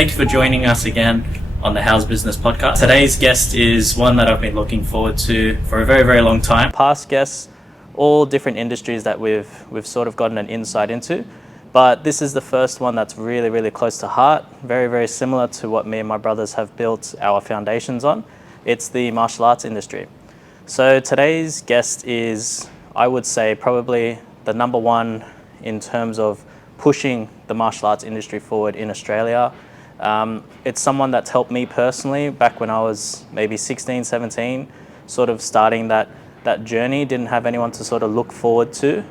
Thank you for joining us again on the How's Business podcast. Today's guest is one that I've been looking forward to for a very, very long time. Past guests, all different industries that we've sort of gotten an insight into, but this is the first one that's really, really close to heart, very, very similar to what me and my brothers have built our foundations on. It's the martial arts industry. So today's guest is, I would say, probably the number one in terms of pushing the martial arts industry forward in Australia. It's someone that's helped me personally back when I was maybe 16, 17, sort of starting that journey. Didn't have anyone to sort of look forward to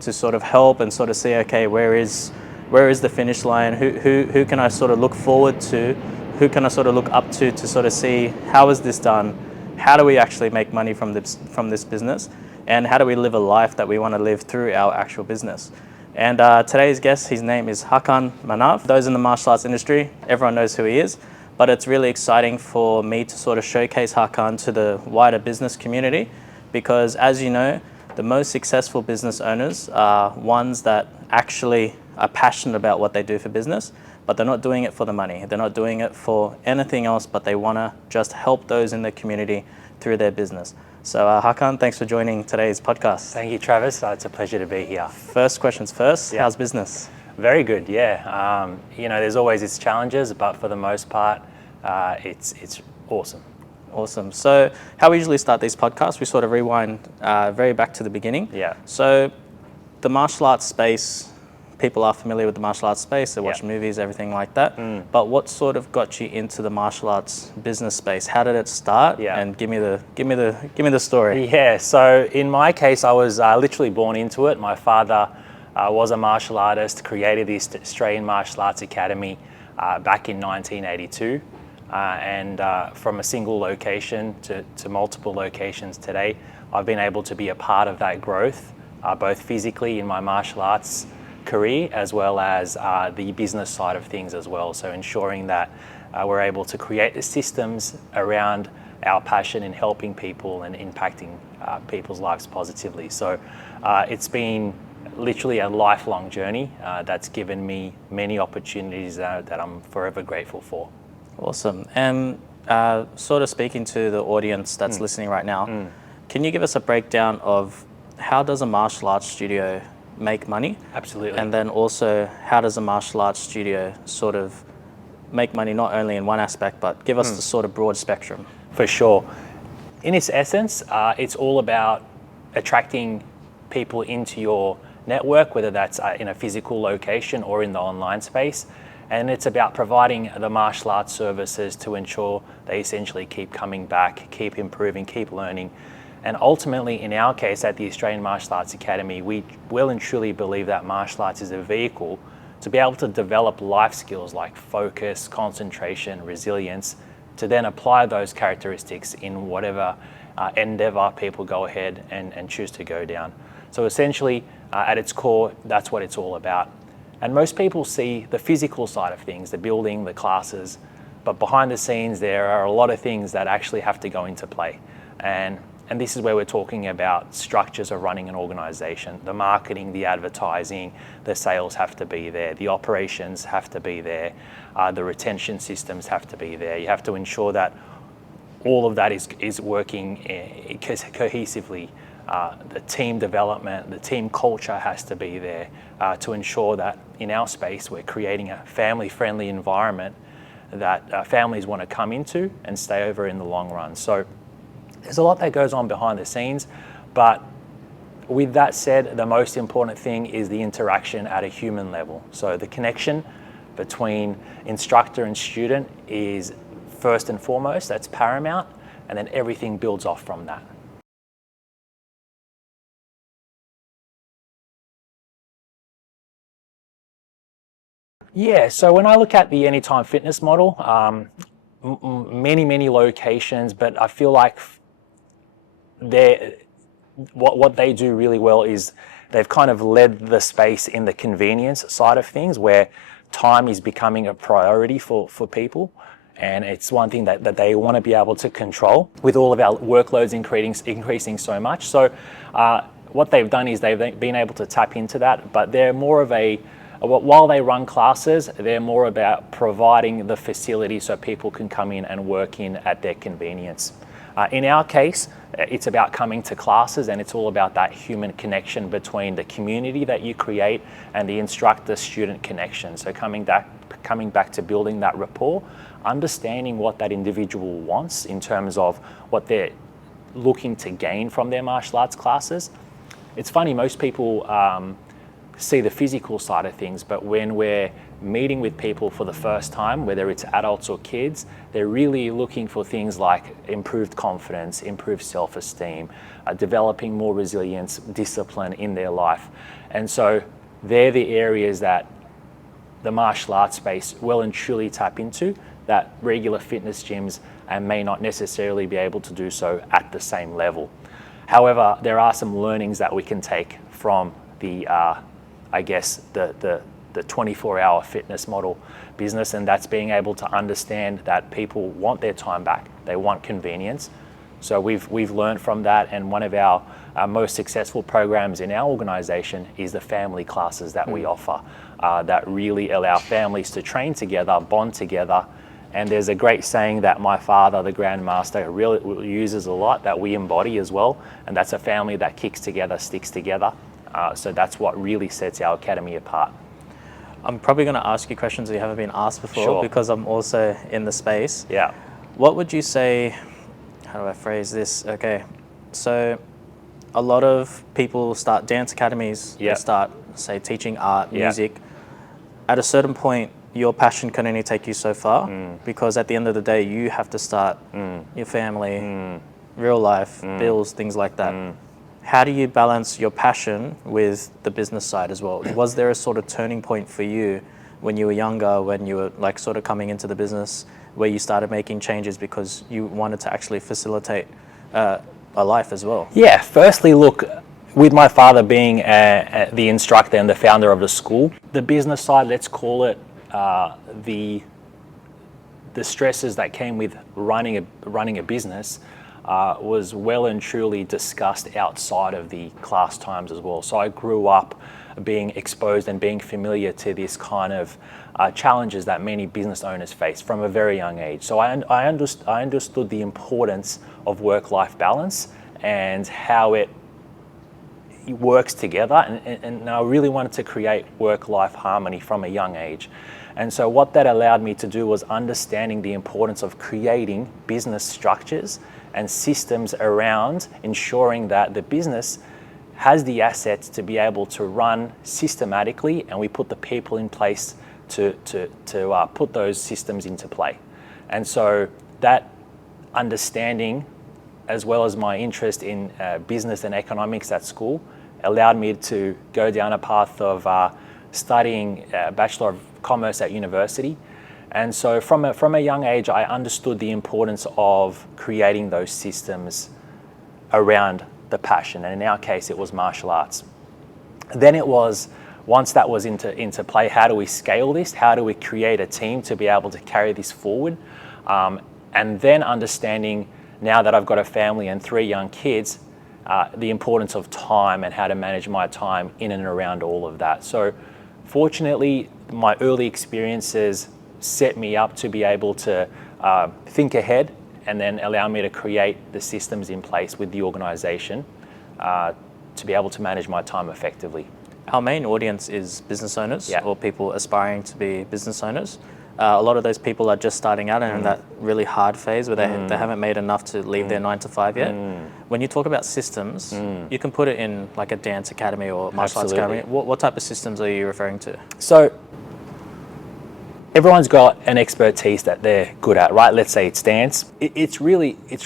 sort of help and sort of see, okay, where is the finish line? Who can I sort of look forward to? Who can I sort of look up to sort of see how is this done? How do we actually make money from this business? And how do we live a life that we want to live through our actual business? And today's guest, his name is Hakan Manav. Those in the martial arts industry, everyone knows who he is, but it's really exciting for me to sort of showcase Hakan to the wider business community, because as you know, the most successful business owners are ones that actually are passionate about what they do for business, but they're not doing it for the money. They're not doing it for anything else, but they want to just help those in the community through their business. So Hakan, thanks for joining today's podcast. Thank you, Travis. It's a pleasure to be here. First questions first, yeah. How's business? Very good, yeah. There's always its challenges, but for the most part, it's awesome. Awesome. So how we usually start these podcasts, we sort of rewind very back to the beginning. Yeah. So the martial arts space, people are familiar with the martial arts space, they watch movies, everything like that. But what sort of got you into the martial arts business space? How did it start? Yeah. And give me the story. Yeah. So in my case, I was literally born into it. My father was a martial artist, created the Australian Martial Arts Academy back in 1982. And from a single location to multiple locations today, I've been able to be a part of that growth, both physically in my martial arts career as well as the business side of things as well. So ensuring that we're able to create the systems around our passion in helping people and impacting people's lives positively. So it's been literally a lifelong journey that's given me many opportunities that I'm forever grateful for. Awesome. And sort of speaking to the audience that's listening right now, can you give us a breakdown of how does a martial arts studio make money? Absolutely. And then also, how does a martial arts studio sort of make money not only in one aspect, but give us the sort of broad spectrum? For sure. In its essence, it's all about attracting people into your network, whether that's in a physical location or in the online space. And it's about providing the martial arts services to ensure they essentially keep coming back, keep improving, keep learning. And ultimately, in our case at the Australian Martial Arts Academy, we well and truly believe that martial arts is a vehicle to be able to develop life skills like focus, concentration, resilience, to then apply those characteristics in whatever endeavor people go ahead and choose to go down. So essentially, at its core, that's what it's all about. And most people see the physical side of things, the building, the classes, but behind the scenes, there are a lot of things that actually have to go into play. And this is where we're talking about structures of running an organization. The marketing, the advertising, the sales have to be there. The operations have to be there. The retention systems have to be there. You have to ensure that all of that is working cohesively. The team development, the team culture has to be there to ensure that in our space, we're creating a family-friendly environment that families want to come into and stay over in the long run. So there's a lot that goes on behind the scenes, but with that said, the most important thing is the interaction at a human level. So the connection between instructor and student is first and foremost, that's paramount, and then everything builds off from that. Yeah, so when I look at the Anytime Fitness model, many locations, but I feel like what they do really well is they've kind of led the space in the convenience side of things, where time is becoming a priority for people. And it's one thing that they want to be able to control with all of our workloads increasing so much. So what they've done is they've been able to tap into that, but they're more of a while they run classes, they're more about providing the facility so people can come in and work in at their convenience. In our case, it's about coming to classes, and it's all about that human connection between the community that you create and the instructor-student connection. So coming back to building that rapport, understanding what that individual wants in terms of what they're looking to gain from their martial arts classes. It's funny, most people see the physical side of things, but when we're meeting with people for the first time, whether it's adults or kids, they're really looking for things like improved confidence, improved self-esteem, developing more resilience, discipline in their life. And so they're the areas that the martial arts space well and truly tap into, that regular fitness gyms and may not necessarily be able to do so at the same level. However, there are some learnings that we can take from the 24-hour fitness model business, and that's being able to understand that people want their time back. They want convenience. So we've learned from that, and one of our most successful programs in our organization is the family classes that we offer that really allow families to train together, bond together. And there's a great saying that my father, the Grandmaster, really uses a lot that we embody as well, and that's a family that kicks together, sticks together. So that's what really sets our academy apart. I'm probably going to ask you questions that you haven't been asked before, Sure. because I'm also in the space. Yeah. What would you say, how do I phrase this? Okay, so a lot of people start dance academies, Yeah. they start, say, teaching art, Yeah. music. At a certain point, your passion can only take you so far, because at the end of the day, you have to start your family, real life, bills, things like that. How do you balance your passion with the business side as well? Was there a sort of turning point for you when you were younger, when you were like sort of coming into the business, where you started making changes because you wanted to actually facilitate a life as well? Yeah, firstly, look, with my father being the instructor and the founder of the school, the business side, let's call it the stresses that came with running a business was well and truly discussed outside of the class times as well. So I grew up being exposed and being familiar to this kind of challenges that many business owners face from a very young age. So I understood the importance of work-life balance and how it works together, and I really wanted to create work-life harmony from a young age. And so what that allowed me to do was understanding the importance of creating business structures and systems around ensuring that the business has the assets to be able to run systematically, and we put the people in place to put those systems into play. And so that understanding, as well as my interest in business and economics at school, allowed me to go down a path of studying Bachelor of Commerce at university. And so from a young age, I understood the importance of creating those systems around the passion. And in our case, it was martial arts. Then it was, once that was into play, how do we scale this? How do we create a team to be able to carry this forward? And then understanding, now that I've got a family and 3 young kids, the importance of time and how to manage my time in and around all of that. So fortunately, my early experiences set me up to be able to think ahead and then allow me to create the systems in place with the organization to be able to manage my time effectively. Our main audience is business owners, Yeah. or people aspiring to be business owners. A lot of those people are just starting out and in that really hard phase where they haven't made enough to leave their 9 to 5 yet. When you talk about systems, you can put it in like a dance academy or martial arts Absolutely. academy. What type of systems are you referring to? So everyone's got an expertise that they're good at, right? Let's say it's dance. It's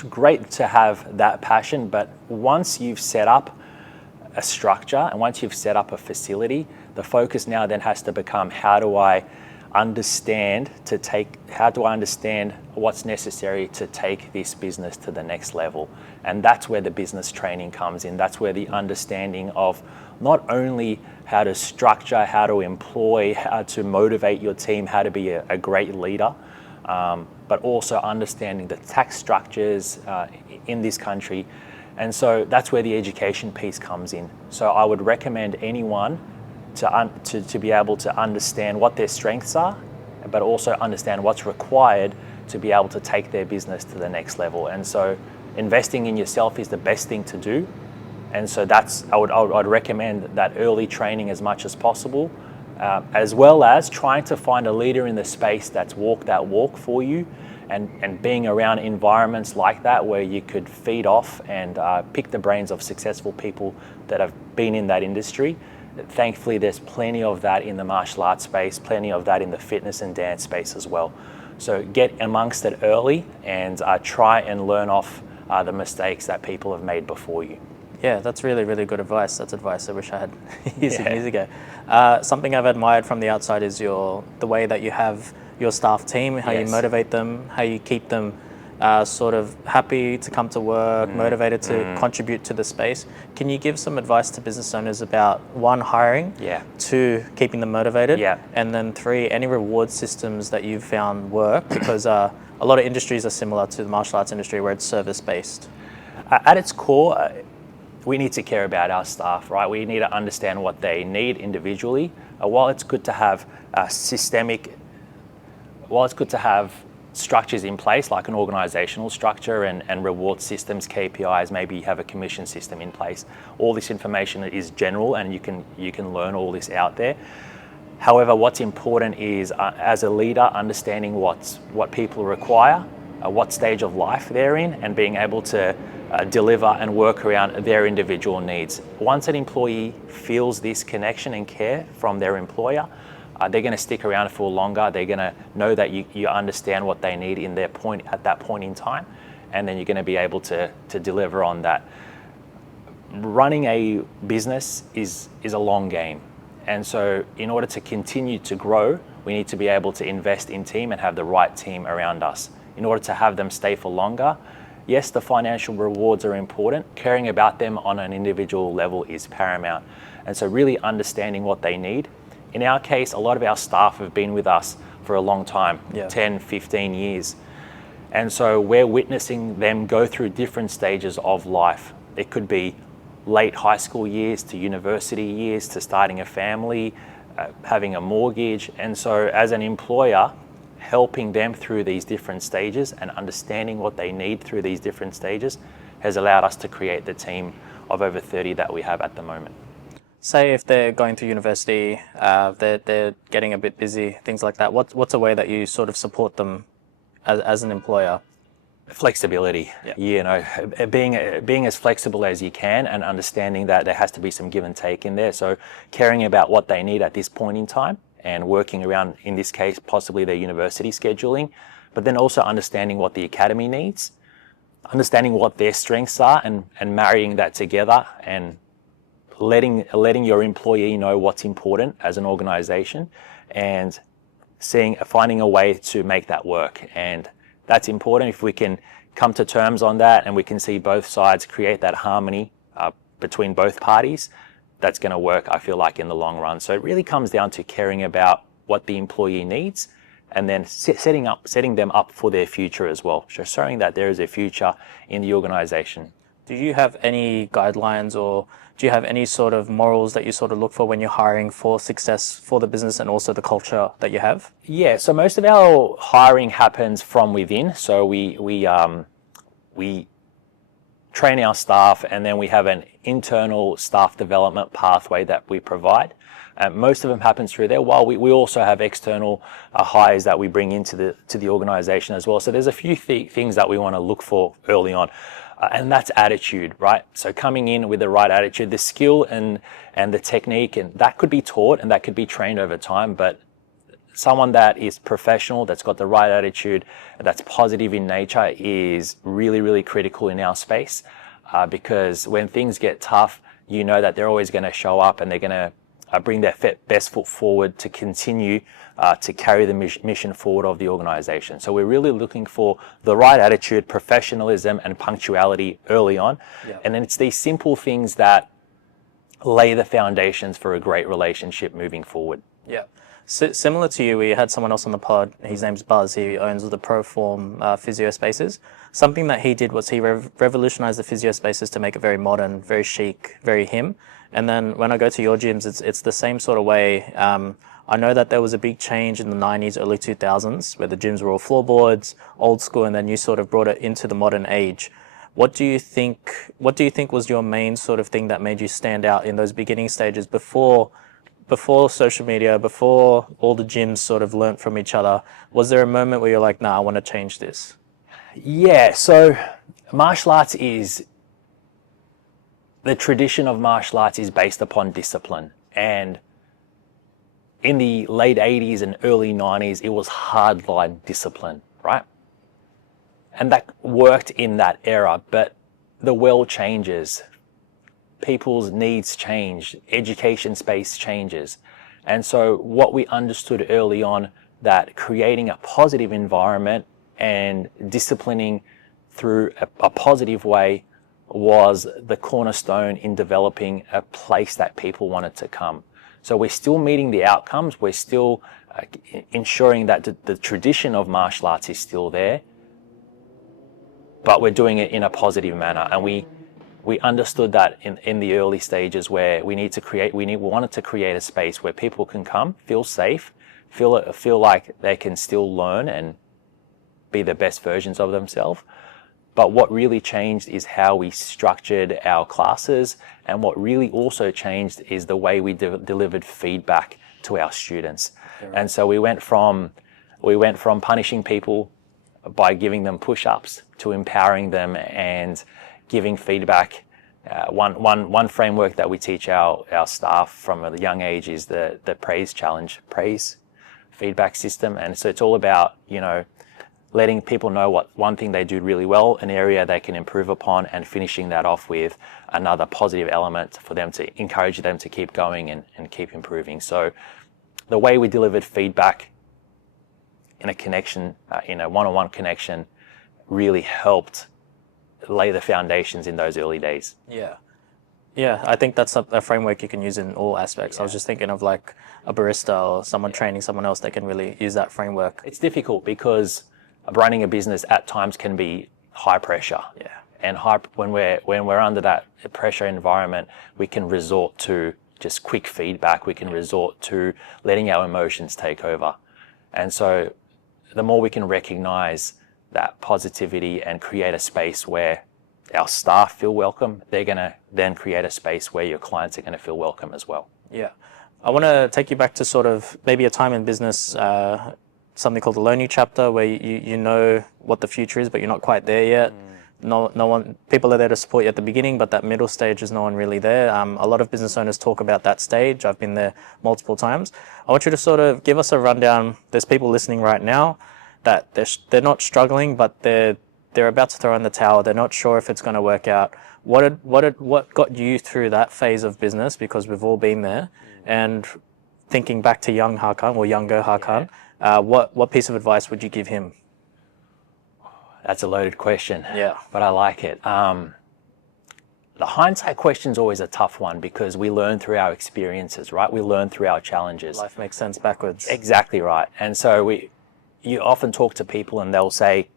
great to have that passion, but once you've set up a structure and once you've set up a facility, the focus now then has to become, how do I understand what's necessary to take this business to the next level? And that's where the business training comes in. That's where the understanding of not only how to structure, how to employ, how to motivate your team, how to be a great leader, but also understanding the tax structures in this country. And so that's where the education piece comes in. So I would recommend anyone to be able to understand what their strengths are, but also understand what's required to be able to take their business to the next level. And so investing in yourself is the best thing to do. And so I'd recommend that early training as much as possible, as well as trying to find a leader in the space that's walked that walk for you, and being around environments like that where you could feed off and pick the brains of successful people that have been in that industry. Thankfully, there's plenty of that in the martial arts space, plenty of that in the fitness and dance space as well. So get amongst it early and try and learn off the mistakes that people have made before you. Yeah, that's really, really good advice. That's advice I wish I had years and years ago. Something I've admired from the outside is the way that you have your staff team, how you motivate them, how you keep them sort of happy to come to work, motivated to contribute to the space. Can you give some advice to business owners about, one, hiring, two, keeping them motivated, and then three, any reward systems that you've found work? Because a lot of industries are similar to the martial arts industry where it's service-based. At its core, we need to care about our staff, right? We need to understand what they need individually. While it's good to have structures in place, like an organizational structure and reward systems, KPIs, maybe you have a commission system in place. All this information is general and you can learn all this out there. However, what's important is, as a leader, understanding what people require, what stage of life they're in, and being able to deliver and work around their individual needs. Once an employee feels this connection and care from their employer, they're going to stick around for longer. They're going to know that you understand what they need at that point in time, and then you're going to be able to deliver on that. Running a business is a long game, and so in order to continue to grow, we need to be able to invest in team and have the right team around us in order to have them stay for longer. Yes, the financial rewards are important. Caring about them on an individual level is paramount. And so really understanding what they need. In our case, a lot of our staff have been with us for a long time, 10, 15 years. And so we're witnessing them go through different stages of life. It could be late high school years to university years to starting a family, having a mortgage. And so as an employer, helping them through these different stages and understanding what they need through these different stages has allowed us to create the team of over 30 that we have at the moment. Say if they're going through university, they're getting a bit busy, things like that. What's a way that you sort of support them as an employer? Flexibility, being as flexible as you can and understanding that there has to be some give and take in there. So caring about what they need at this point in time and working around, in this case, possibly their university scheduling, but then also understanding what the academy needs, understanding what their strengths are and marrying that together and letting your employee know what's important as an organization and finding a way to make that work. And that's important. If we can come to terms on that and we can see both sides create that harmony between both parties, that's going to work, I feel like, in the long run. So it really comes down to caring about what the employee needs and then setting them up for their future as well. So showing that there is a future in the organization. Do you have any guidelines or do you have any sort of morals that you sort of look for when you're hiring for success for the business and also the culture that you have? Yeah, so most of our hiring happens from within. So we train our staff and then we have an internal staff development pathway that we provide. Most of them happens through there, while we also have external hires that we bring into the organization as well. So there's a few things that we want to look for early on. And that's attitude, right? So coming in with the right attitude, the skill and the technique, and that could be taught and that could be trained over time, but someone that is professional, that's got the right attitude, that's positive in nature is really, really critical in our space, because when things get tough, you know that they're always going to show up and they're going to bring their best foot forward to continue to carry the mission forward of the organization. So we're really looking for the right attitude, professionalism, and punctuality early on. Yeah. And then it's these simple things that lay the foundations for a great relationship moving forward. Yeah. Similar to you, we had someone else on the pod. His name's Buzz. He owns the Proform physio spaces. Something that he did was he revolutionized the physio spaces to make it very modern, very chic, very him. And then when I go to your gyms, it's the same sort of way. I know that there was a big change in the 90s, early 2000s, where the gyms were all floorboards, old school, and then you sort of brought it into the modern age. What do you think was your main sort of thing that made you stand out in those beginning stages before social media, before all the gyms sort of learnt from each other? Was there a moment where you're like, nah, I want to change this? Yeah, so martial arts is, the tradition of martial arts is based upon discipline. And in the late 80s and early 90s, it was hardline discipline, right? And that worked in that era, but the world changes. People's needs change, education space changes. And so what we understood early on, that creating a positive environment and disciplining through a positive way was the cornerstone in developing a place that people wanted to come. So we're still meeting the outcomes. We're still ensuring that the tradition of martial arts is still there, but we're doing it in a positive manner. And we understood that in the early stages, where we wanted to create a space where people can come, feel safe, feel like they can still learn and be the best versions of themselves. But what really changed is how we structured our classes, and what really also changed is the way we delivered feedback to our students. Right. And so we went from punishing people by giving them push-ups to empowering them and giving feedback. One framework that we teach our staff from a young age is the praise feedback system. And so it's all about, letting people know what one thing they do really well, an area they can improve upon, and finishing that off with another positive element for them to encourage them to keep going and keep improving. So the way we delivered feedback in a connection, in a one-on-one connection, really helped lay the foundations in those early days. Yeah, I think that's a framework you can use in all aspects. Yeah. I was just thinking of like a barista or someone training someone else that can really use that framework. It's difficult because running a business at times can be high pressure. Yeah. And when we're under that pressure environment, we can resort to just quick feedback. We can resort to letting our emotions take over. And so the more we can recognize that positivity and create a space where our staff feel welcome, they're going to then create a space where your clients are going to feel welcome as well. Yeah. I want to take you back to sort of maybe a time in business, something called the learning chapter, where you know what the future is, but you're not quite there yet. No one, people are there to support you at the beginning, but that middle stage is no one really there. A lot of business owners talk about that stage. I've been there multiple times. I want you to sort of give us a rundown. There's people listening right now that they're not struggling, but they're about to throw in the towel. They're not sure if it's going to work out. What got you through that phase of business? Because we've all been there. And thinking back to young Hakan or younger Hakan, what piece of advice would you give him? That's a loaded question. Yeah. But I like it. The hindsight question is always a tough one because we learn through our experiences, right? We learn through our challenges. Life makes sense backwards. Exactly right. And so you often talk to people and they'll say,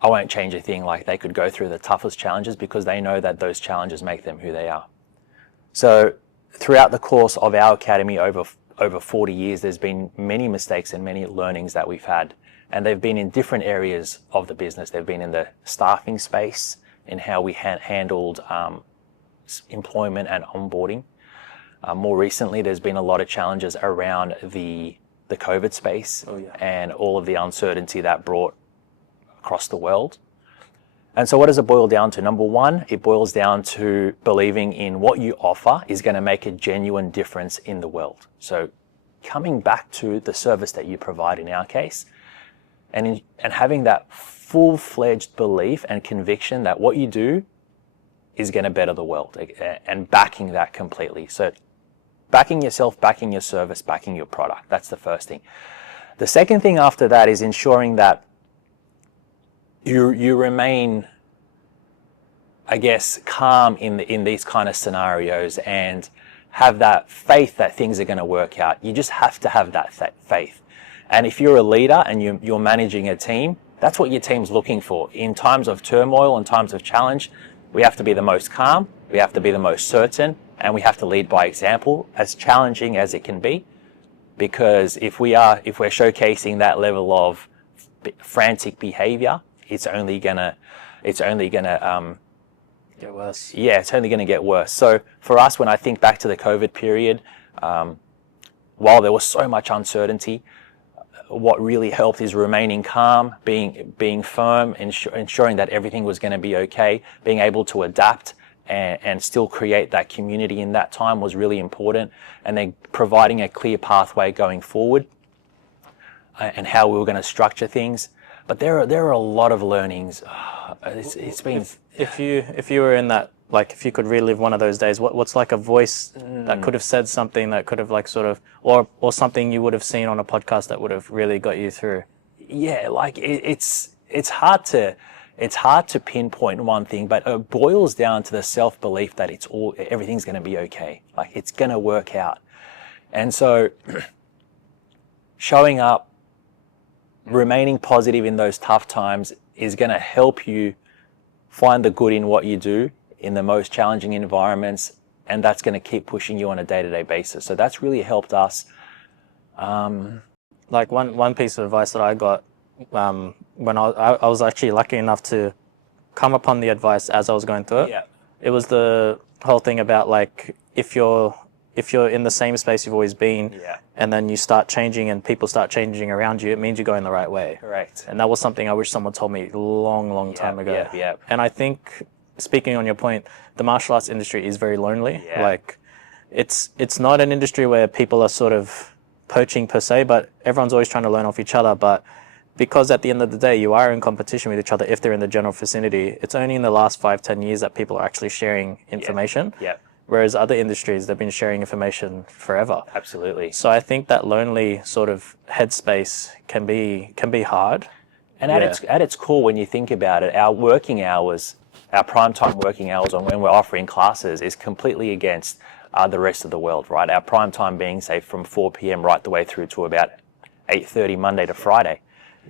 I won't change a thing. Like, they could go through the toughest challenges because they know that those challenges make them who they are. So throughout the course of our academy over 40 years, there's been many mistakes and many learnings that we've had. And they've been in different areas of the business. They've been in the staffing space, in how we handled employment and onboarding. More recently, there's been a lot of challenges around the COVID space. And all of the uncertainty that brought across the world. And so what does it boil down to? Number one, it boils down to believing in what you offer is going to make a genuine difference in the world. So coming back to the service that you provide in our case, and having that full-fledged belief and conviction that what you do is going to better the world, and backing that completely. So backing yourself, backing your service, backing your product. That's the first thing. The second thing after that is ensuring that you remain, I guess, calm in these kind of scenarios and have that faith that things are going to work out. You just have to have that faith. And if you're a leader and you're managing a team, that's what your team's looking for. In times of turmoil and times of challenge, we have to be the most calm, we have to be the most certain, and we have to lead by example, as challenging as it can be. Because if we're showcasing that level of frantic behavior, it's only gonna Get worse. yeah, it's only gonna get worse. So for us, when I think back to the COVID period, while there was so much uncertainty, what really helped is remaining calm, being firm, ensuring that everything was going to be okay, being able to adapt and still create that community in that time was really important, and then providing a clear pathway going forward and how we were going to structure things. But there are a lot of learnings. It's been if you were in that, like, if you could relive one of those days, what's like a voice that could have said something that could have like sort of, or something you would have seen on a podcast that would have really got you through? Yeah, like it's hard to pinpoint one thing, but it boils down to the self-belief that everything's going to be okay. Like, it's going to work out. And so showing up, remaining positive in those tough times is going to help you find the good in what you do in the most challenging environments, and that's going to keep pushing you on a day-to-day basis. So that's really helped us. Like one piece of advice that I got when I was actually lucky enough to come upon the advice as I was going through it. Yeah. It was the whole thing about, like, if you're in the same space you've always been, and then you start changing and people start changing around you, it means you're going the right way. Correct. And that was something I wish someone told me long time ago. Yeah. And I think, speaking on your point, the martial arts industry is very lonely. Yeah. Like, it's not an industry where people are sort of poaching per se, but everyone's always trying to learn off each other. But because at the end of the day, you are in competition with each other if they're in the general vicinity, it's only in the last 5-10 years that people are actually sharing information. Yeah. Whereas other industries, they've been sharing information forever. Absolutely. So I think that lonely sort of headspace can be hard. And at its core, when you think about it, our working hours, our prime time working hours on when we're offering classes is completely against the rest of the world, right? Our prime time being, say, from 4 p.m. right the way through to about 8:30 Monday to Friday.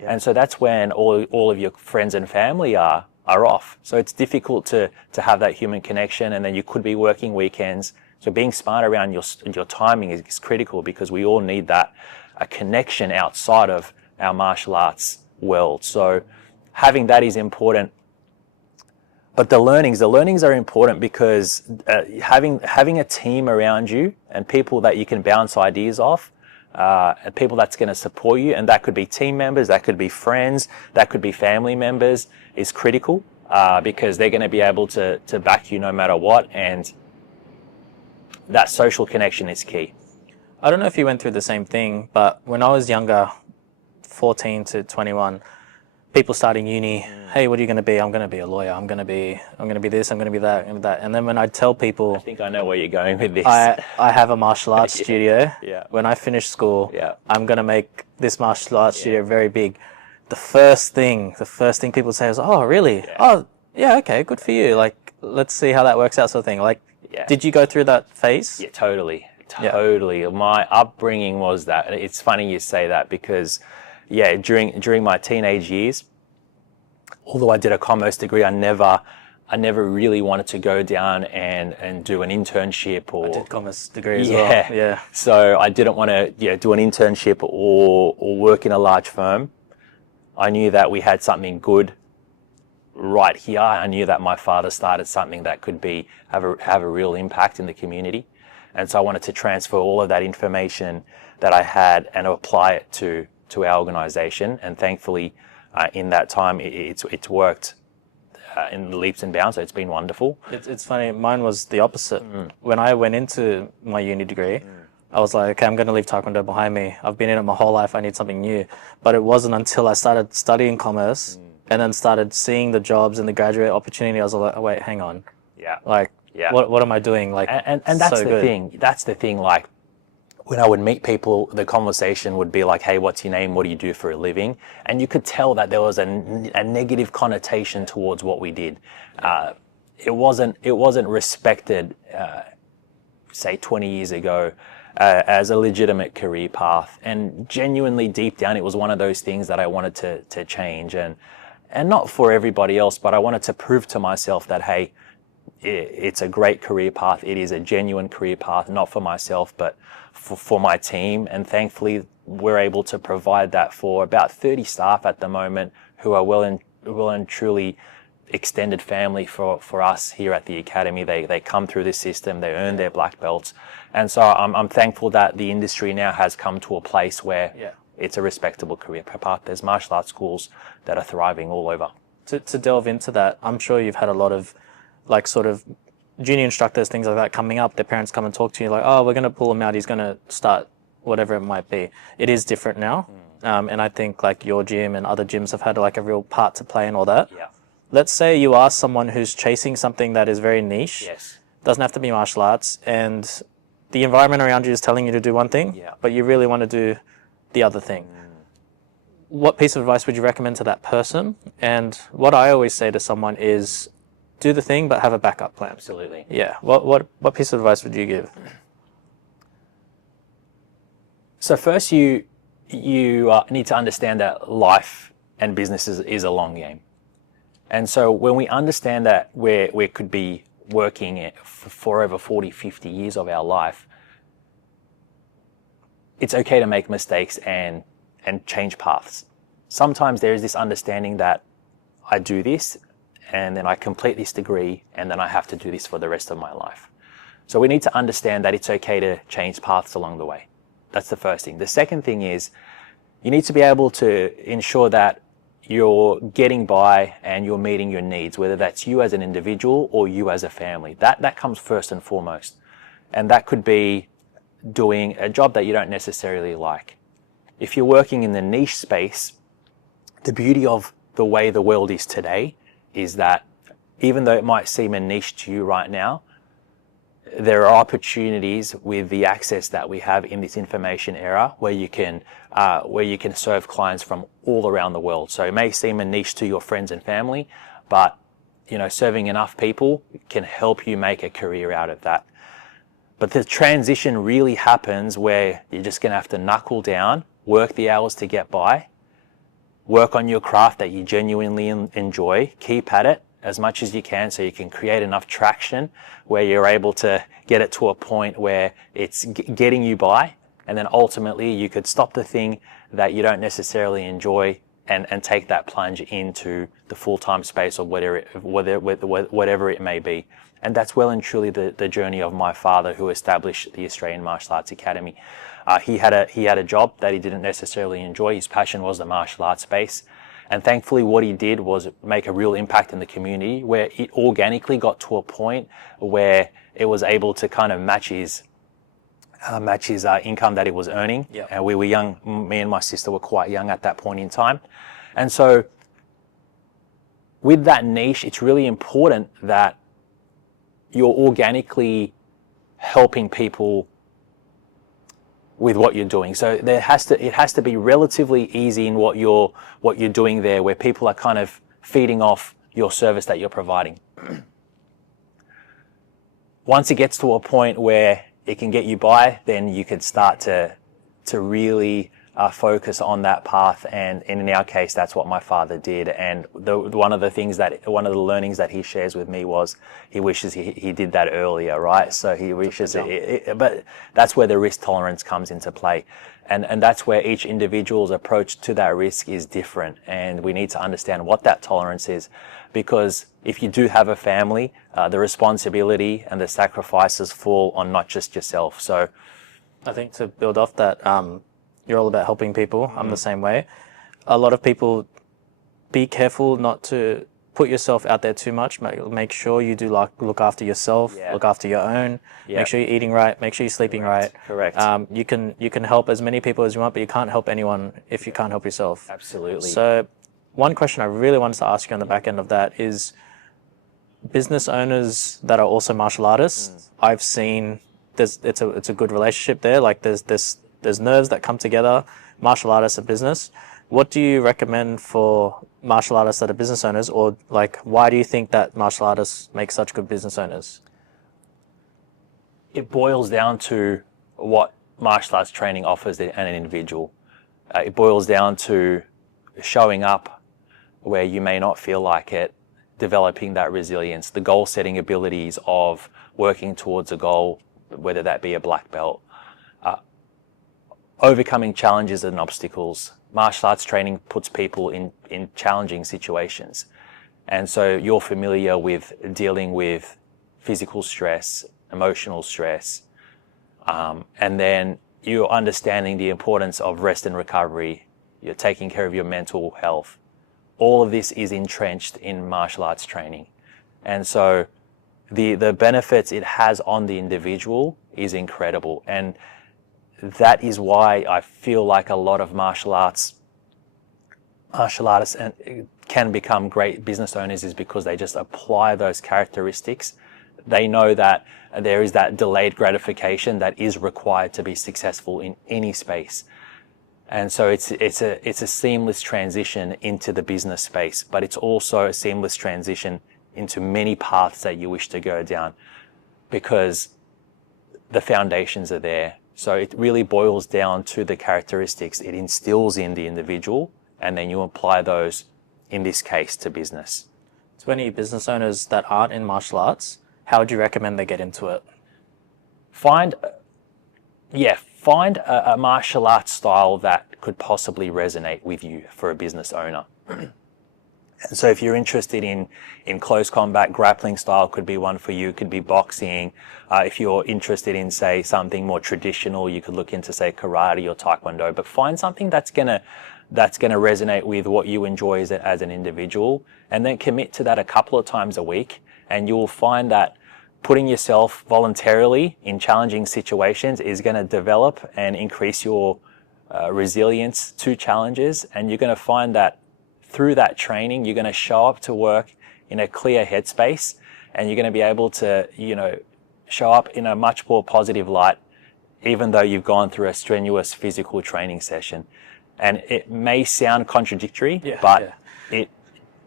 Yeah. And so that's when all of your friends and family are off. So it's difficult to have that human connection, and then you could be working weekends. So being smart around your timing is critical, because we all need that a connection outside of our martial arts world. So having that is important. But the learnings are important, because having a team around you and people that you can bounce ideas off, and people that's going to support you, and that could be team members, that could be friends, that could be family members, is critical, because they're going to be able to back you no matter what, and that social connection is key. I don't know if you went through the same thing, but when I was younger, 14 to 21, people starting uni, hey, what are you going to be? I'm going to be a lawyer. I'm going to be this. I'm going to be that. And then when I tell people, I think I know where you're going with this. I have a martial arts studio. Yeah. When I finish school, Yeah. I'm going to make this martial arts studio very big. The first thing people say is, oh, really? Yeah. Oh, yeah, okay, good for you. Like, let's see how that works out, sort of thing. Like, did you go through that phase? Yeah, totally. My upbringing was that. It's funny you say that, because during my teenage years, although I did a commerce degree, I never really wanted to go down and do an internship. Or I did commerce degree as well. Yeah. So I didn't want to do an internship or work in a large firm. I knew that we had something good right here. I knew that my father started something that could have a real impact in the community. And so I wanted to transfer all of that information that I had and apply it to our organization. And thankfully, in that time, it's worked in leaps and bounds. So it's been wonderful. It's funny. Mine was the opposite. When I went into my uni degree, I was like, okay, I'm going to leave Taekwondo behind me. I've been in it my whole life. I need something new. But it wasn't until I started studying commerce and then started seeing the jobs and the graduate opportunity, I was like, oh, wait, hang on. Yeah. Like, what am I doing? Like, and that's the thing. That's the thing. Like, when I would meet people, the conversation would be like, hey, what's your name? What do you do for a living? And you could tell that there was a negative connotation towards what we did. It wasn't respected, say 20 years ago, as a legitimate career path. And genuinely deep down, it was one of those things that I wanted to change. And not for everybody else, but I wanted to prove to myself that, hey, it's a great career path. It is a genuine career path, not for myself, but for my team. And thankfully, we're able to provide that for about 30 staff at the moment who are well and truly extended family for us here at the Academy. They come through this system, they earn their black belts. And so I'm thankful that the industry now has come to a place where it's a respectable career path. There's martial arts schools that are thriving all over. To delve into that, I'm sure you've had a lot of like sort of junior instructors, things like that coming up. Their parents come and talk to you like, oh, we're going to pull him out. He's going to start whatever it might be. It is different now. And I think like your gym and other gyms have had like a real part to play in all that. Yeah. Let's say you are someone who's chasing something that is very niche. Yes. Doesn't have to be martial arts. And the environment around you is telling you to do one thing, but you really want to do the other thing. What piece of advice would you recommend to that person? And what I always say to someone is do the thing, but have a backup plan. Absolutely. Yeah. What piece of advice would you give? So first, you need to understand that life and business is a long game. And so when we understand that we could be working for over 40, 50 years of our life, it's okay to make mistakes and change paths. Sometimes there is this understanding that I do this and then I complete this degree and then I have to do this for the rest of my life. So we need to understand that it's okay to change paths along the way. That's the first thing. The second thing is you need to be able to ensure that you're getting by and you're meeting your needs, whether that's you as an individual or you as a family. That comes first and foremost. And that could be doing a job that you don't necessarily like. If you're working in the niche space, the beauty of the way the world is today is that even though it might seem a niche to you right now, there are opportunities with the access that we have in this information era where you can serve clients from all around the world. So it may seem a niche to your friends and family, but serving enough people can help you make a career out of that. But the transition really happens where you're just going to have to knuckle down, work the hours to get by, work on your craft that you genuinely enjoy, keep at it as much as you can so you can create enough traction where you're able to get it to a point where it's getting you by, and then ultimately you could stop the thing that you don't necessarily enjoy and take that plunge into the full-time space or whatever it may be. And that's well and truly the journey of my father, who established the Australian Martial Arts Academy. He had a job that he didn't necessarily enjoy. His passion was the martial arts space. And thankfully what he did was make a real impact in the community where it organically got to a point where it was able to kind of match his income that he was earning. Yep. And we were young, me and my sister were quite young at that point in time. And so with that niche, it's really important that you're organically helping people with what you're doing. So it has to be relatively easy in what you're doing there, where people are kind of feeding off your service that you're providing. Once it gets to a point where it can get you by, then you could start to really focus on that path. And in our case, that's what my father did. And one of the learnings that he shares with me was he wishes he did that earlier, right? So he wishes but that's where the risk tolerance comes into play. And that's where each individual's approach to that risk is different. And we need to understand what that tolerance is, because if you do have a family, the responsibility and the sacrifices fall on not just yourself. So I think to build off that, you're all about helping people. I'm the same way. A lot of people, be careful not to put yourself out there too much. Make sure you do look after yourself, look after your own. Make sure you're eating right. Make sure you're sleeping right. Correct. You can help as many people as you want, but you can't help anyone if you can't help yourself. Absolutely. So one question I really wanted to ask you on the back end of that is business owners that are also martial artists. I've seen it's a good relationship there. Like there's nerves that come together, martial artists and business. What do you recommend for martial artists that are business owners, or like why do you think that martial artists make such good business owners? It boils down to what martial arts training offers an individual. It boils down to showing up where you may not feel like it, developing that resilience, the goal setting abilities of working towards a goal, whether that be a black belt, overcoming challenges and obstacles. Martial arts training puts people in challenging situations. And so you're familiar with dealing with physical stress, emotional stress, and then you're understanding the importance of rest and recovery. You're taking care of your mental health. All of this is entrenched in martial arts training. And so the benefits it has on the individual is incredible. And that is why I feel like a lot of martial artists can become great business owners, is because they just apply those characteristics. They know that there is that delayed gratification that is required to be successful in any space. And so it's a seamless transition into the business space, but it's also a seamless transition into many paths that you wish to go down, because the foundations are there. So it really boils down to the characteristics it instills in the individual, and then you apply those, in this case, to business. To any business owners that aren't in martial arts, how would you recommend they get into it? Find a martial arts style that could possibly resonate with you for a business owner. And so if you're interested in close combat, grappling style could be one for you, could be boxing. If you're interested in, say, something more traditional, you could look into, say, karate or taekwondo, but find something that's gonna resonate with what you enjoy as an individual, and then commit to that a couple of times a week, and you will find that putting yourself voluntarily in challenging situations is going to develop and increase your resilience to challenges. And you're going to find that through that training, you're going to show up to work in a clear headspace, and you're going to be able to, show up in a much more positive light, even though you've gone through a strenuous physical training session. And it may sound contradictory, it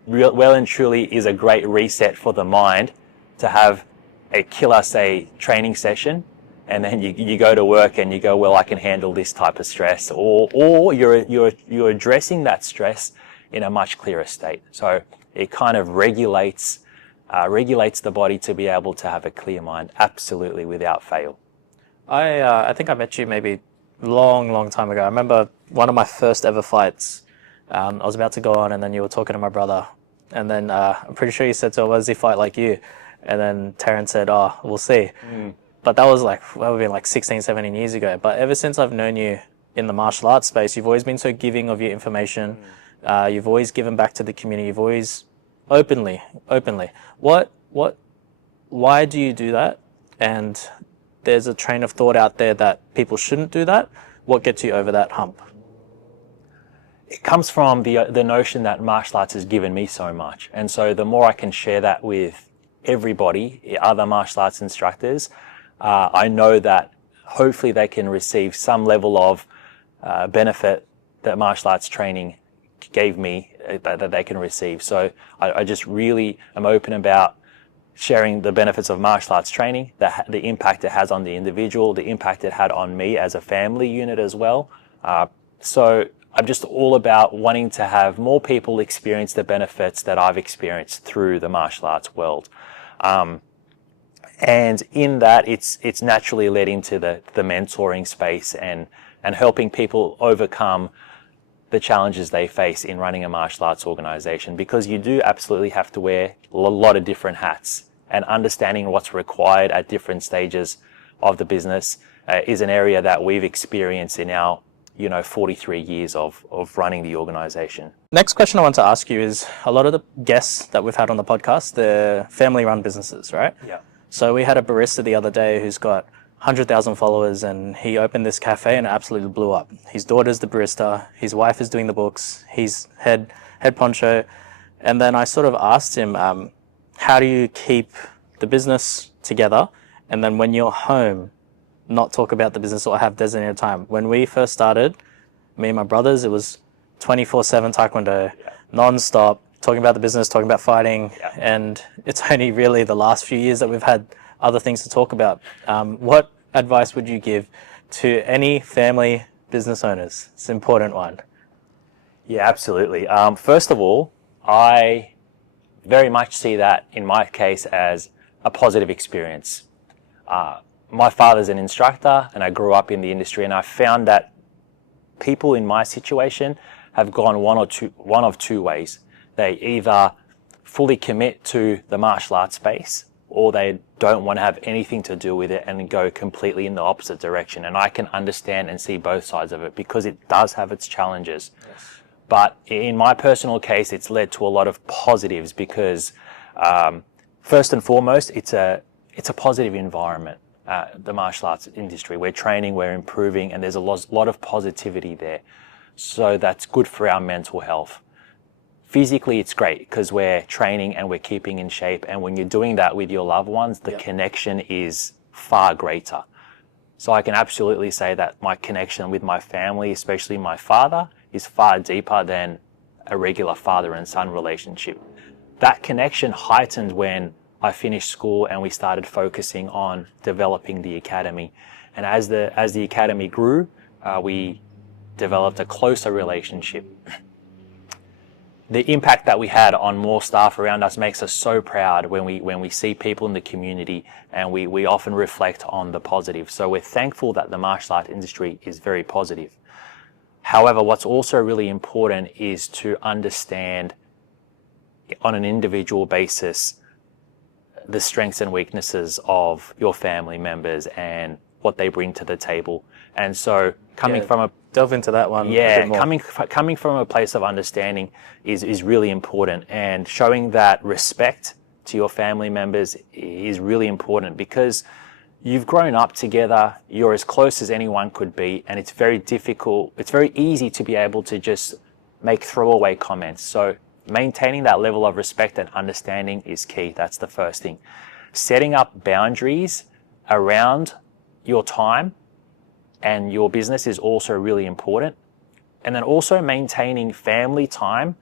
well and truly is a great reset for the mind to have a killer, say, training session, and then you go to work and you go, well, I can handle this type of stress, or you're addressing that stress in a much clearer state. So it kind of regulates the body to be able to have a clear mind, absolutely, without fail. I think I met you maybe long time ago. I remember one of my first ever fights. I was about to go on, and then you were talking to my brother, and then I'm pretty sure you said to him, "What does he fight like you?" And then Terrence said, "Oh, we'll see." But that was that would have been like 16, 17 years ago. But ever since I've known you in the martial arts space, you've always been so giving of your information. You've always given back to the community. You've always openly. Why do you do that? And there's a train of thought out there that people shouldn't do that. What gets you over that hump? It comes from the notion that martial arts has given me so much. And so the more I can share that with everybody, other martial arts instructors, I know that hopefully they can receive some level of benefit that martial arts training gave me, that they can receive. So I just really am open about sharing the benefits of martial arts training, the impact it has on the individual, the impact it had on me as a family unit as well. So I'm just all about wanting to have more people experience the benefits that I've experienced through the martial arts world. And in that, it's naturally led into the mentoring space and helping people overcome the challenges they face in running a martial arts organization, because you do absolutely have to wear a lot of different hats, and understanding what's required at different stages of the business is an area that we've experienced in our 43 years of running the organization. Next question I want to ask you is, a lot of the guests that we've had on the podcast, they're family-run businesses, right? Yeah. So we had a barista the other day who's got 100,000 followers, and he opened this cafe and it absolutely blew up. His daughter's the barista, his wife is doing the books, he's head poncho. And then I sort of asked him, how do you keep the business together, and then when you're home, not talk about the business or have designated time? When we first started, me and my brothers, it was 24/7 taekwondo, non-stop, talking about the business, talking about fighting, and it's only really the last few years that we've had other things to talk about. What advice would you give to any family business owners? It's an important one. Yeah, absolutely. First of all, I very much see that, in my case, as a positive experience. My father's an instructor and I grew up in the industry, and I found that people in my situation have gone one of two ways. They either fully commit to the martial arts space, or they don't want to have anything to do with it and go completely in the opposite direction. And I can understand and see both sides of it because it does have its challenges. Yes. But in my personal case, it's led to a lot of positives because first and foremost, it's a positive environment. The martial arts industry. We're training, we're improving, and there's a lot of positivity there. So that's good for our mental health. Physically, it's great because we're training and we're keeping in shape. And when you're doing that with your loved ones, the connection is far greater. So I can absolutely say that my connection with my family, especially my father, is far deeper than a regular father and son relationship. That connection heightened when I finished school and we started focusing on developing the academy. And as the academy grew, we developed a closer relationship. The impact that we had on more staff around us makes us so proud when we see people in the community, and we often reflect on the positive. So we're thankful that the martial art industry is very positive. However, what's also really important is to understand on an individual basis the strengths and weaknesses of your family members and what they bring to the table. And so delve into that one. Yeah, coming from a place of understanding is really important, and showing that respect to your family members is really important because you've grown up together, you're as close as anyone could be, and it's very easy to be able to just make throwaway comments. So maintaining that level of respect and understanding is key. That's the first thing. Setting up boundaries around your time and your business is also really important. And then also maintaining family time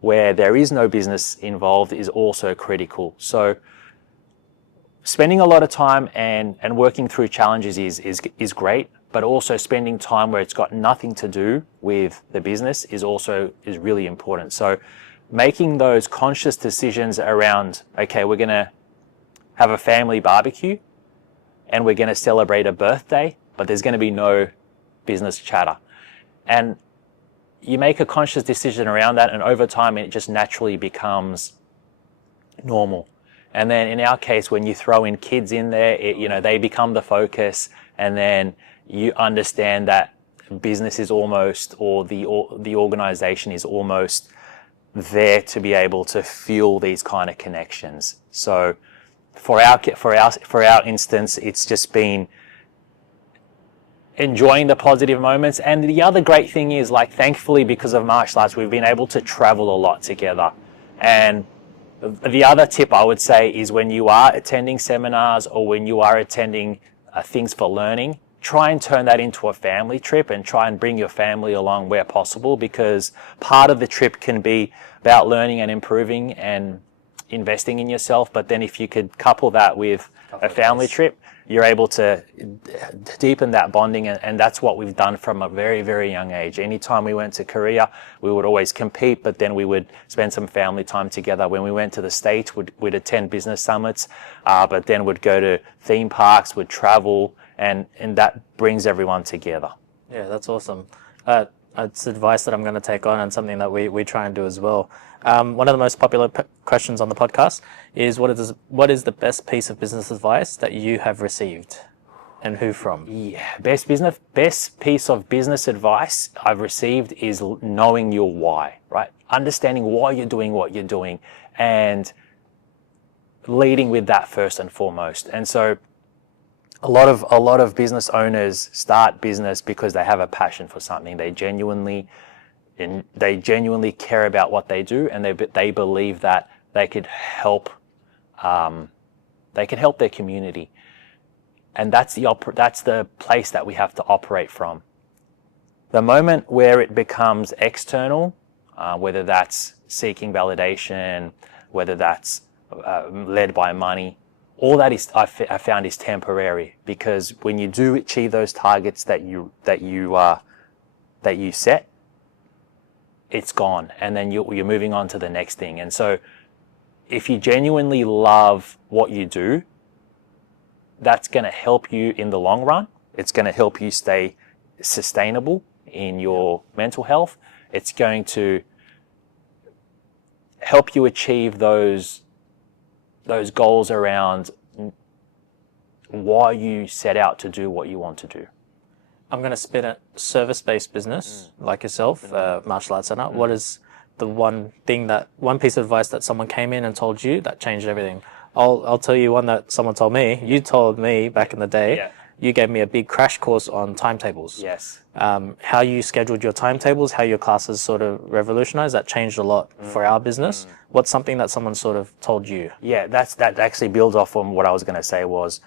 where there is no business involved is also critical. So spending a lot of time and working through challenges is great, but also spending time where it's got nothing to do with the business is really important. So making those conscious decisions around, okay, we're going to have a family barbecue and we're going to celebrate a birthday, but there's going to be no business chatter. And you make a conscious decision around that, and over time it just naturally becomes normal. And then in our case, when you throw in kids in there, they become the focus, and then you understand that business is almost, or the organization is almost there to be able to fuel these kind of connections. So for our instance, it's just been enjoying the positive moments. And the other great thing is, thankfully, because of martial arts, we've been able to travel a lot together. And the other tip I would say is, when you are attending seminars or when you are attending things for learning, try and turn that into a family trip and try and bring your family along where possible, because part of the trip can be about learning and improving and investing in yourself. But then if you could couple that with a family trip, you're able to deepen that bonding. And that's what we've done from a very, very young age. Anytime we went to Korea, we would always compete, but then we would spend some family time together. When we went to the States, we'd attend business summits, but then would go to theme parks, would travel, and that brings everyone together. Yeah, that's awesome. It's advice that I'm going to take on, and something that we try and do as well. One of the most popular questions on the podcast is, what is the best piece of business advice that you have received, and who from? Yeah, best piece of business advice I've received is knowing your why, right? Understanding why you're doing what you're doing and leading with that first and foremost. And so a lot of business owners start business because they have a passion for something. They genuinely care about what they do, and they believe that they could help their community. And that's the place that we have to operate from. The moment where it becomes external, whether that's seeking validation, whether that's led by money, all that I found is temporary, because when you do achieve those targets that you set, it's gone, and then you're moving on to the next thing. And so if you genuinely love what you do, that's going to help you in the long run. It's going to help you stay sustainable in your mental health. It's going to help you achieve those goals around why you set out to do what you want to do. I'm going to spin a service-based business like yourself, martial arts center. What is the one piece of advice that someone came in and told you that changed everything? I'll tell you one that someone told me. You told me back in the day. Yeah. You gave me a big crash course on timetables. Yes. How you scheduled your timetables, how your classes sort of revolutionized. That changed a lot for our business. What's something that someone sort of told you? Yeah, that actually builds off on what I was going to say was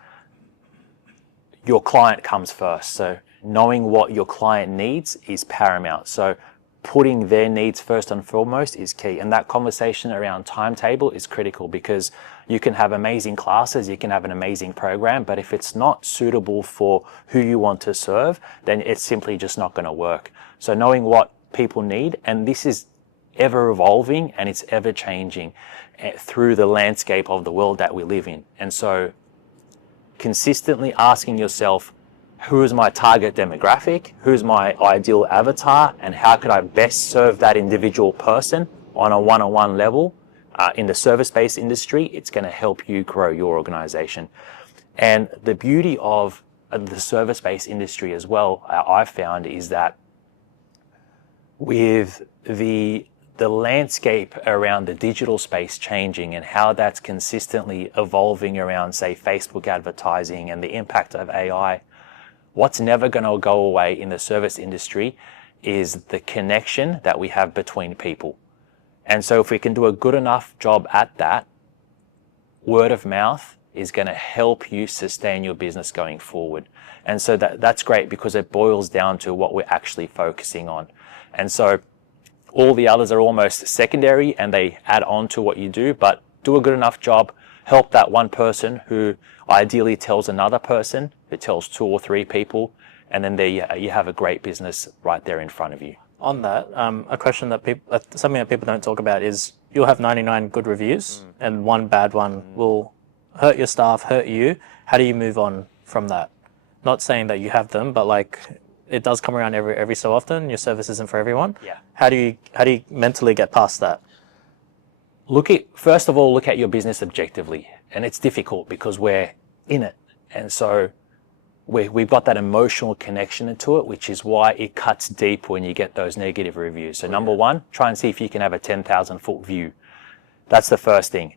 your client comes first. So knowing what your client needs is paramount. So putting their needs first and foremost is key. And that conversation around timetable is critical, because you can have amazing classes, you can have an amazing program, but if it's not suitable for who you want to serve, then it's simply just not going to work. So knowing what people need, and this is ever evolving and it's ever changing through the landscape of the world that we live in. And so consistently asking yourself, who is my target demographic? Who's my ideal avatar? And how could I best serve that individual person on a one-on-one level? In the service-based industry, it's going to help you grow your organization. And the beauty of the service-based industry as well, I've found, is that with the landscape around the digital space changing and how that's consistently evolving around, say, Facebook advertising and the impact of AI, what's never going to go away in the service industry is the connection that we have between people. And so if we can do a good enough job at that, word of mouth is going to help you sustain your business going forward. And so that's great, because it boils down to what we're actually focusing on. And so all the others are almost secondary and they add on to what you do, but do a good enough job, help that one person who ideally tells another person, who tells 2 or 3 people, and then there you have a great business right there in front of you. On that, a question that something that people don't talk about is you'll have 99 good reviews and one bad one will hurt your staff, hurt you. How do you move on from that? Not saying that you have them, but like it does come around every so often. Your service isn't for everyone. Yeah. How do you mentally get past that? First of all, look at your business objectively. And it's difficult because we're in it. And so we've got that emotional connection to it, which is why it cuts deep when you get those negative reviews. So number one, try and see if you can have a 10,000 foot view. That's the first thing.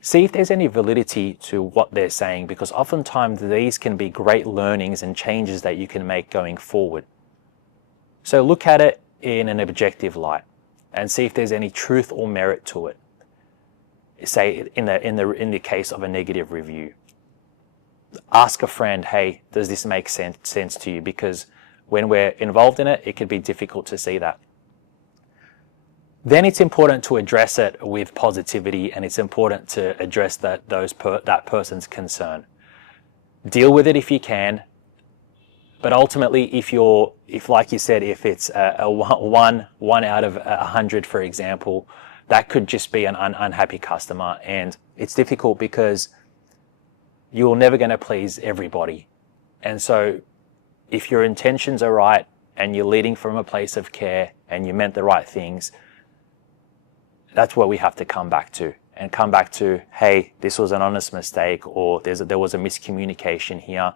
See if there's any validity to what they're saying, because oftentimes these can be great learnings and changes that you can make going forward. So look at it in an objective light and see if there's any truth or merit to it. Say in the case of a negative review. Ask a friend, hey, does this make sense to you? Because when we're involved in it, it can be difficult to see that. Then it's important to address it with positivity, and it's important to address that person's concern. Deal with it if you can, but ultimately, if like you said, if it's a one out of 100, for example, that could just be an unhappy customer, and it's difficult because you're never going to please everybody. And so if your intentions are right and you're leading from a place of care and you meant the right things, that's where we have to come back to. And come back to, hey, this was an honest mistake, or there was a miscommunication here.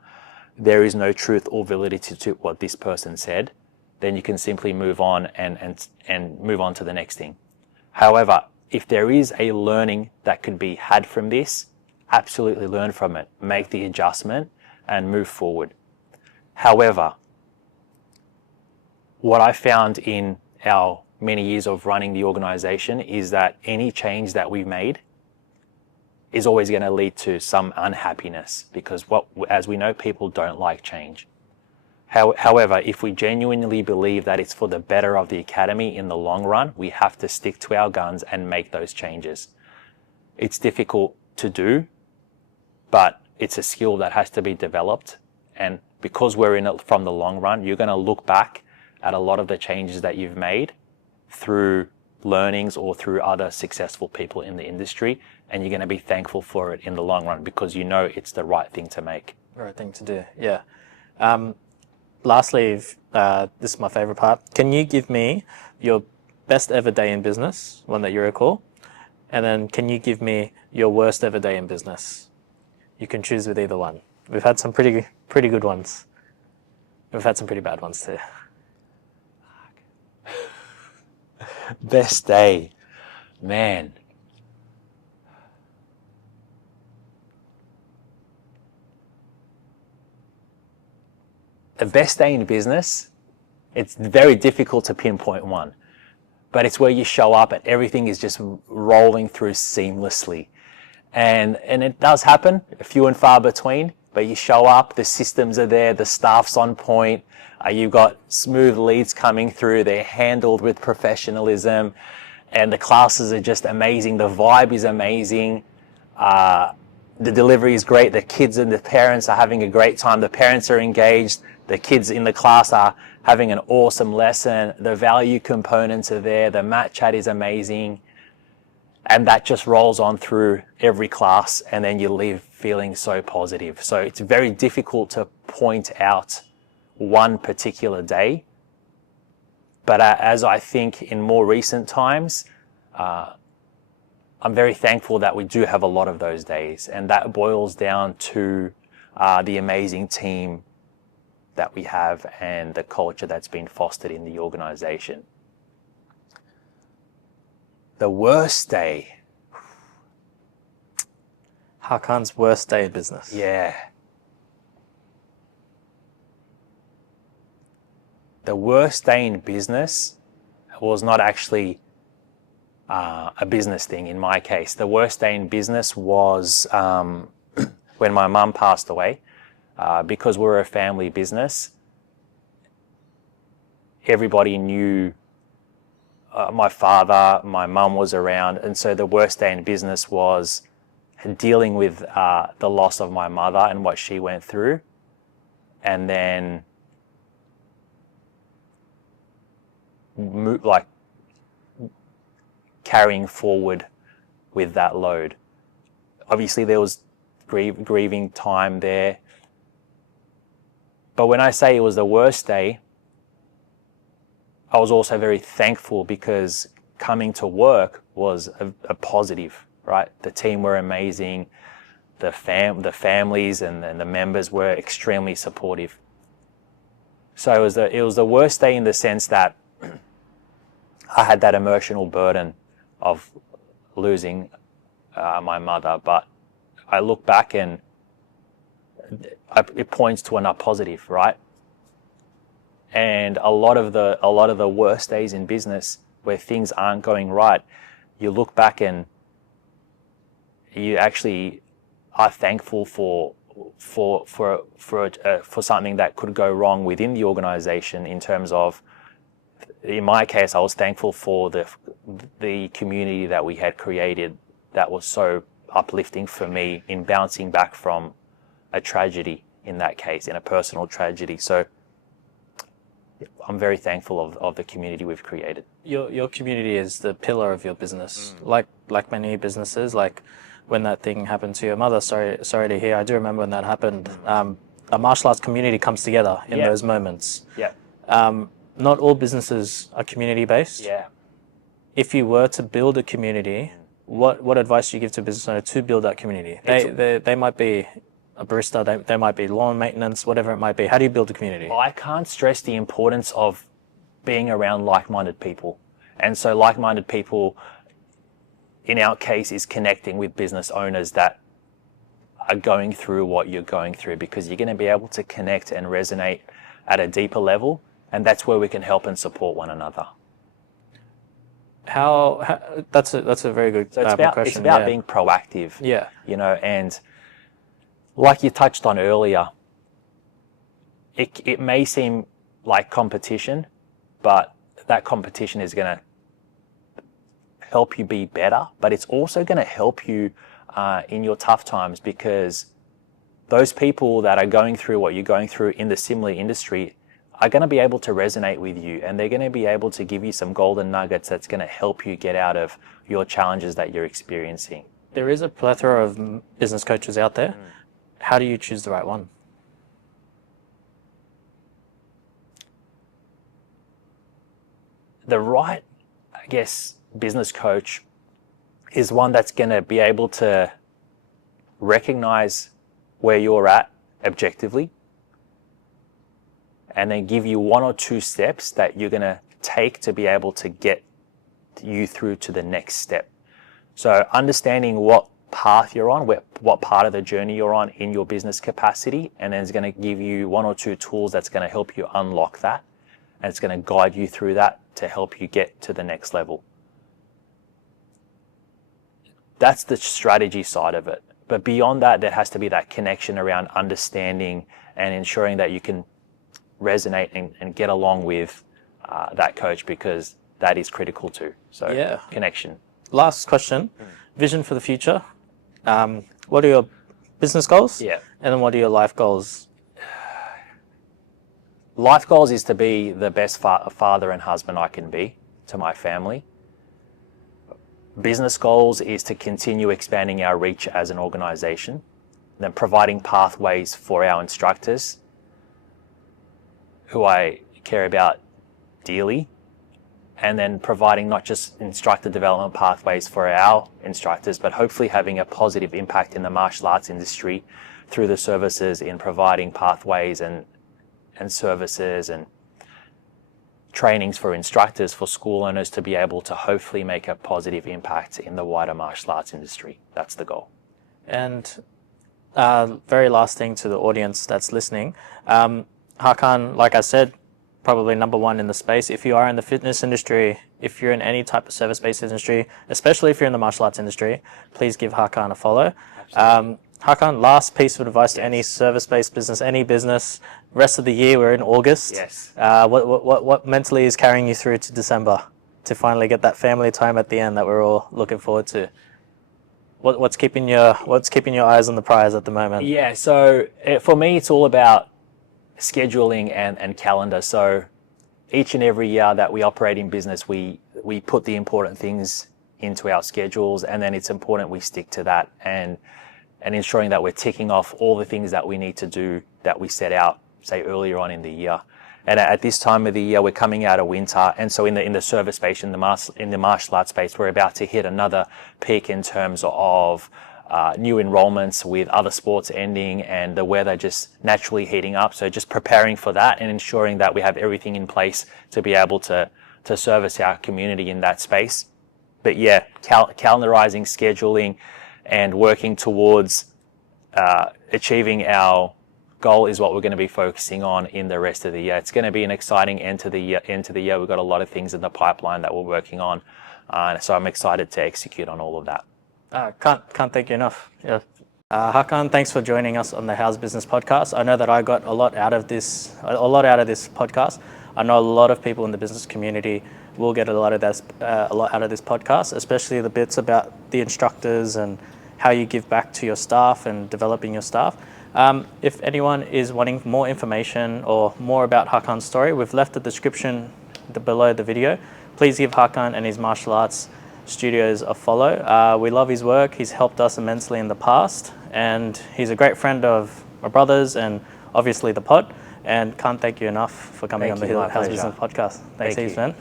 There is no truth or validity to what this person said. Then you can simply move on and move on to the next thing. However, if there is a learning that could be had from this, absolutely learn from it, make the adjustment and move forward. However, what I found in our many years of running the organization is that any change that we made is always going to lead to some unhappiness, because as we know, people don't like change. However, if we genuinely believe that it's for the better of the academy in the long run, we have to stick to our guns and make those changes. It's difficult to do, but it's a skill that has to be developed. And because we're in it from the long run, you're going to look back at a lot of the changes that you've made through learnings or through other successful people in the industry, and you're going to be thankful for it in the long run because you know it's the right thing to make. Right thing to do. Yeah. Lastly, this is my favorite part. Can you give me your best ever day in business, one that you recall? And then can you give me your worst ever day in business? You can choose with either one. We've had some pretty good ones. We've had some pretty bad ones too. Best day, man. The best day in business, it's very difficult to pinpoint one, but it's where you show up and everything is just rolling through seamlessly. And it does happen, few and far between, but you show up, the systems are there, the staff's on point, you've got smooth leads coming through, they're handled with professionalism, and the classes are just amazing, the vibe is amazing, the delivery is great, the kids and the parents are having a great time, the parents are engaged, the kids in the class are having an awesome lesson, the value components are there, the mat chat is amazing, and that just rolls on through every class, and then you leave feeling so positive. So it's very difficult to point out one particular day, but as I think in more recent times, I'm very thankful that we do have a lot of those days, and that boils down to the amazing team that we have and the culture that's been fostered in the organization. The worst day. Hakan's worst day in business. Yeah. The worst day in business was not actually a business thing in my case. The worst day in business was when my mum passed away. Because we're a family business, everybody knew my father, my mum was around, and so the worst day in business was dealing with the loss of my mother and what she went through, and then carrying forward with that load. Obviously, there was grieving time there. But when I say it was the worst day, I was also very thankful because coming to work was a positive, right? The team were amazing. The families and the members were extremely supportive. So it was the worst day in the sense that I had that emotional burden of losing my mother. But I look back and it points to a positive, right? And a lot of the worst days in business where things aren't going right, you look back and you actually are thankful for something that could go wrong within the organization. In terms of, in my case, I was thankful for the community that we had created that was so uplifting for me in bouncing back from a tragedy, in that case, in a personal tragedy. So I'm very thankful of the community we've created. Your community is the pillar of your business. Like many businesses, like when that thing happened to your mother, sorry to hear. I do remember when that happened. A martial arts community comes together in those moments. Yeah. Not all businesses are community based. Yeah. If you were to build a community, what advice do you give to a business owner to build that community? They might be a barista, they might be lawn maintenance, whatever it might be. How do you build a community? I can't stress the importance of being around like-minded people. And so like-minded people, in our case, is connecting with business owners that are going through what you're going through, because you're going to be able to connect and resonate at a deeper level. And that's where we can help and support one another. How that's a very good question. It's about being proactive. Yeah. You know, and like you touched on earlier, it may seem like competition, but that competition is going to help you be better, but it's also going to help you in your tough times, because those people that are going through what you're going through in the similar industry are going to be able to resonate with you, and they're going to be able to give you some golden nuggets that's going to help you get out of your challenges that you're experiencing. There is a plethora of business coaches out there. How do you choose the right one? The right, I guess, business coach is one that's going to be able to recognize where you're at objectively, and then give you 1 or 2 steps that you're going to take to be able to get you through to the next step. So understanding what path you're on, what part of the journey you're on in your business capacity, and then it's going to give you 1 or 2 tools that's going to help you unlock that, and it's going to guide you through that to help you get to the next level. That's the strategy side of it. But beyond that, there has to be that connection around understanding and ensuring that you can resonate and get along with that coach, because that is critical too. So Yeah. connection. Last question, vision for the future. What are your business goals? Yeah. And then what are your life goals? Life goals is to be the best father and husband I can be to my family. Business goals is to continue expanding our reach as an organization, then providing pathways for our instructors, who I care about dearly, and then providing not just instructor development pathways for our instructors, but hopefully having a positive impact in the martial arts industry through the services in providing pathways and services and trainings for instructors, for school owners to be able to hopefully make a positive impact in the wider martial arts industry. That's the goal. And very last thing to the audience that's listening, Hakan, like I said, probably number one in the space. If you are in the fitness industry, if you're in any type of service-based industry, especially if you're in the martial arts industry, please give Hakan a follow. Hakan, last piece of advice to any service-based business, any business. Rest of the year, we're in August. Yes. What mentally is carrying you through to December to finally get that family time at the end that we're all looking forward to? What's keeping your eyes on the prize at the moment? Yeah. So for me, it's all about scheduling and calendar. So each and every year that we operate in business, we put the important things into our schedules, and then it's important we stick to that and ensuring that we're ticking off all the things that we need to do that we set out, say, earlier on in the year. And at this time of the year, we're coming out of winter, and so in the service space, in the martial arts space, we're about to hit another peak in terms of new enrollments, with other sports ending and the weather just naturally heating up. So just preparing for that and ensuring that we have everything in place to be able to service our community in that space. But yeah, calendarizing, scheduling, and working towards achieving our goal is what we're going to be focusing on in the rest of the year. It's going to be an exciting end to the year. We've got a lot of things in the pipeline that we're working on, so I'm excited to execute on all of that. Can't thank you enough. Yeah. Hakan, thanks for joining us on the How's Business podcast. I know that I got a lot out of this podcast. I know a lot of people in the business community will get a lot out of this podcast, especially the bits about the instructors and how you give back to your staff and developing your staff. If anyone is wanting more information or more about Hakan's story, we've left the description below the video. Please give Hakan and his martial arts studios a follow. We love his work. He's helped us immensely in the past, and he's a great friend of my brothers and obviously the pod. And can't thank you enough for coming on the How's Business podcast. Thanks heaps, man.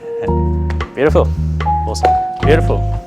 Beautiful. Awesome. Beautiful.